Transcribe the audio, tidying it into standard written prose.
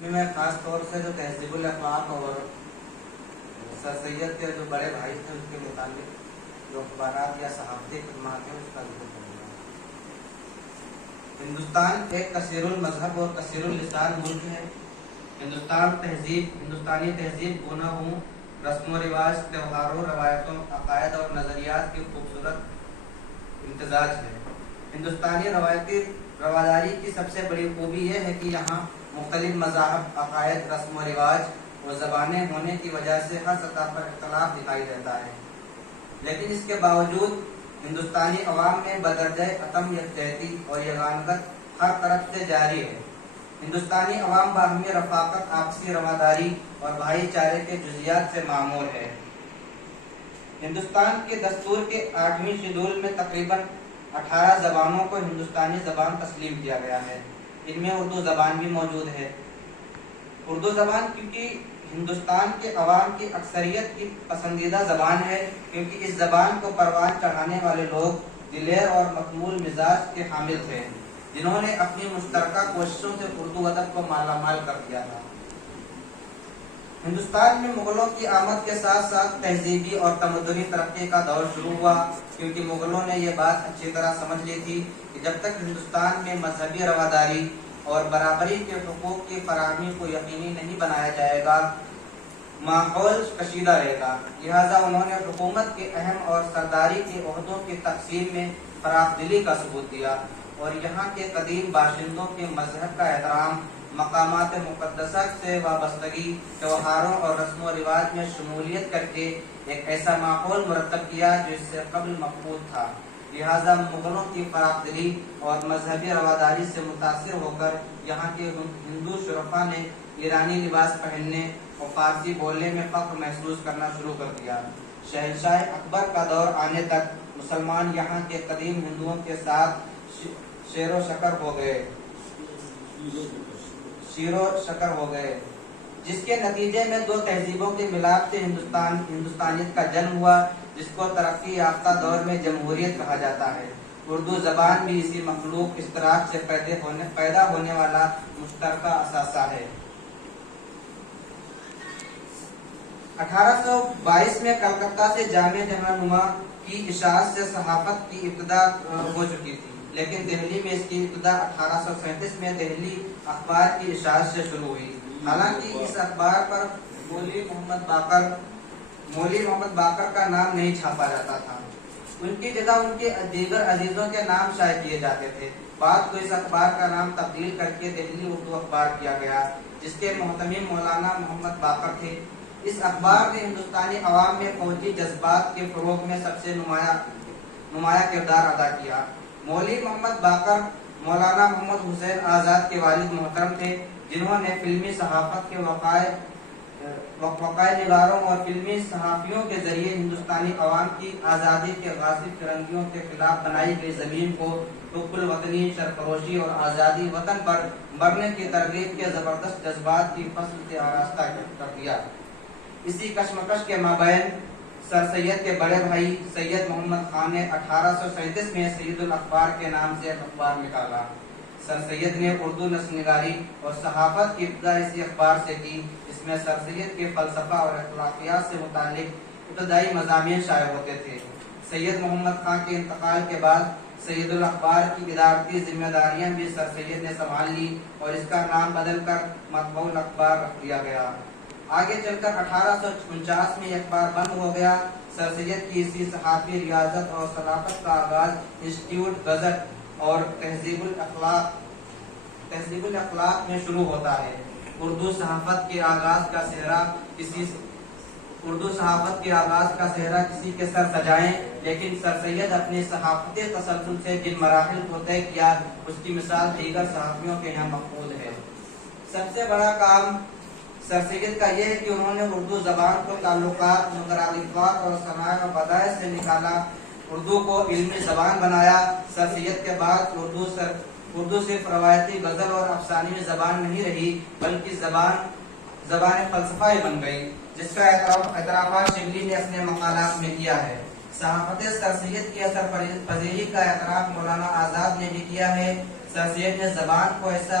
میں خاص طور سے جو تہذیب الاخلاق اور سر سید کے جو بڑے بھائی تھے اس کے متعلق جو اخبارات یا صحافتی خدمات ہیں اس کا ذکر کروں گا۔ ہندوستان ایک کثیر المذہب اور کثیر اللسان ملک ہے۔ ہندوستانی تہذیب گوناگون رسم و رواج، تہواروں، روایتوں، عقائد اور نظریات کی خوبصورت امتزاج ہے۔ ہندوستانی رواداری کی سب سے بڑی خوبی یہ ہے کہ یہاں مختلف مذاہب، عقائد، رسم و رواج اور زبانیں ہونے کی وجہ سے ہر سطح پر اختلاف دکھائی دیتا ہے، لیکن اس کے باوجود ہندوستانی عوام میں بدرجہ عدم یکجہتی اور یگانگت ہر طرف سے جاری ہے۔ ہندوستانی عوام باہمی رفاقت، آپسی رواداری اور بھائی چارے کے جزیات سے معمور ہے۔ ہندوستان کے دستور کے 8ویں شیڈول میں تقریباً 18 زبانوں کو ہندوستانی زبان تسلیم کیا گیا ہے۔ ان میں اردو زبان بھی موجود ہے۔ اردو زبان کیونکہ ہندوستان کے عوام کی اکثریت کی پسندیدہ زبان ہے، کیونکہ اس زبان کو پروان چڑھانے والے لوگ دلیر اور مقبول مزاج کے حامل تھے، جنہوں نے اپنی مشترکہ کوششوں سے اردو ادب کو مالا مال کر دیا تھا۔ ہندوستان میں مغلوں کی آمد کے ساتھ ساتھ تہذیبی اور تمدنی ترقی کا دور شروع ہوا، کیونکہ مغلوں نے یہ بات اچھی طرح سمجھ لی تھی کہ جب تک ہندوستان میں مذہبی رواداری اور برابری کے حقوق کی فراہمی کو یقینی نہیں بنایا جائے گا، ماحول کشیدہ رہے گا۔ لہذا انہوں نے حکومت کے اہم اور سرداری کے عہدوں کی تقسیم میں فراخ دلی کا ثبوت دیا اور یہاں کے قدیم باشندوں کے مذہب کا احترام، مقامات مقدسہ سے وابستگی، تہواروں اور رسم و رواج میں شمولیت کر کے ایک ایسا ماحول مرتب کیا جو اس سے قبل مفقود تھا۔ لہذا مغلوں کی فراخ دلی اور مذہبی رواداری سے متاثر ہو کر یہاں کے ہندو شرفا نے ایرانی لباس پہننے اور فارسی بولنے میں فخر محسوس کرنا شروع کر دیا۔ شہنشاہ اکبر کا دور آنے تک مسلمان یہاں کے قدیم ہندوؤں کے ساتھ شیر و شکر ہو گئے، جس کے نتیجے میں دو تہذیبوں کے ملاپ سے ہندوستانیت کا جنم ہوا، جس کو ترقی یافتہ دور میں جمہوریت کہا جاتا ہے۔ اردو زبان بھی اسی مخلوق اشتراک سے پیدا ہونے والا مشترکہ اثاثہ ہے۔ 1822 میں کلکتہ سے جامع جہاں نما کی اشاعت سے صحافت کی ابتدا ہو چکی تھی، لیکن دہلی میں اس کی ابتدا 1837 میں دہلی اخبار کی اشاعت سے شروع ہوئی۔ حالانکہ اس اخبار پر مولوی محمد باقر کا نام نہیں چھاپا جاتا تھا، ان کی جگہ ان کے دیگر عزیزوں کے نام شائع کیے جاتے تھے۔ بعد کو اس اخبار کا نام تبدیل کر کے دہلی اردو اخبار کیا گیا، جس کے محتمم مولانا محمد باقر تھے۔ اس اخبار نے ہندوستانی عوام میں فوجی جذبات کے فروغ میں سب سے نمایاں کردار ادا کیا۔ مولوی محمد باقر مولانا محمد حسین آزاد کے والد محترم تھے، جنہوں نے فلمی صحافت کے وقائع نگاروں اور فلمی صحافیوں کے ذریعے ہندوستانی عوام کی آزادی کے غاصب فرنگیوں کے خلاف بنائی گئی زمین کو حب الوطنی، سرفروشی اور آزادی وطن پر مرنے کی ترغیب کے زبردست جذبات کی فصل سے آراستہ کر دیا۔ اسی کشمکش کے مابین سر سید کے بڑے بھائی سید محمد خان نے 1837 میں سید الاخبار کے نام سے ایک اخبار نکالا۔ سر سید نے اردو نثر نگاری اور صحافت کی ابتدا اسی اخبار سے کی، جس میں سر سید کے فلسفہ اور اخلاقیات سے متعلق ابتدائی مضامین شائع ہوتے تھے۔ سید محمد خان کے انتقال کے بعد سید الاخبار کی ادارتی ذمہ داریاں بھی سر سید نے سنبھال لی اور اس کا نام بدل کر مطبوع الاخبار رکھ دیا گیا۔ آگے چل کر 1849 میں یہ اخبار بند ہو گیا۔ سر سید کی اسی صحافی ریاضت اور صداقت کا آغاز انسٹیٹیوٹ گزٹ اور تہذیب الاخلاق میں شروع ہوتا ہے۔ اردو صحافت کے آغاز کا صحرا کسی کے سر سجائیں، لیکن سر سید اپنی صحافتی تسلسل سے جن مراحل کو طے کیا، اس کی مثال دیگر صحافیوں کے یہاں مقبول ہے۔ سب سے بڑا کام سر سید کا یہ ہے کہ انہوں نے اردو زبان کو تعلقات، مترادفات اور صنائع و بدائع سے نکالا، اردو کو علمی زبان بنایا۔ سر سید کے بعد اردو صرف روایتی غزل اور افسانوی زبان نہیں رہی، بلکہ زبان فلسفہ بن گئی، جس کا اعتراف شبلی نے اپنے مقالات میں کیا ہے۔ صحافت سر سید کی اثر پذیری کا اعتراف مولانا آزاد نے بھی کیا ہے۔ سر سید نے زبان کو ایسا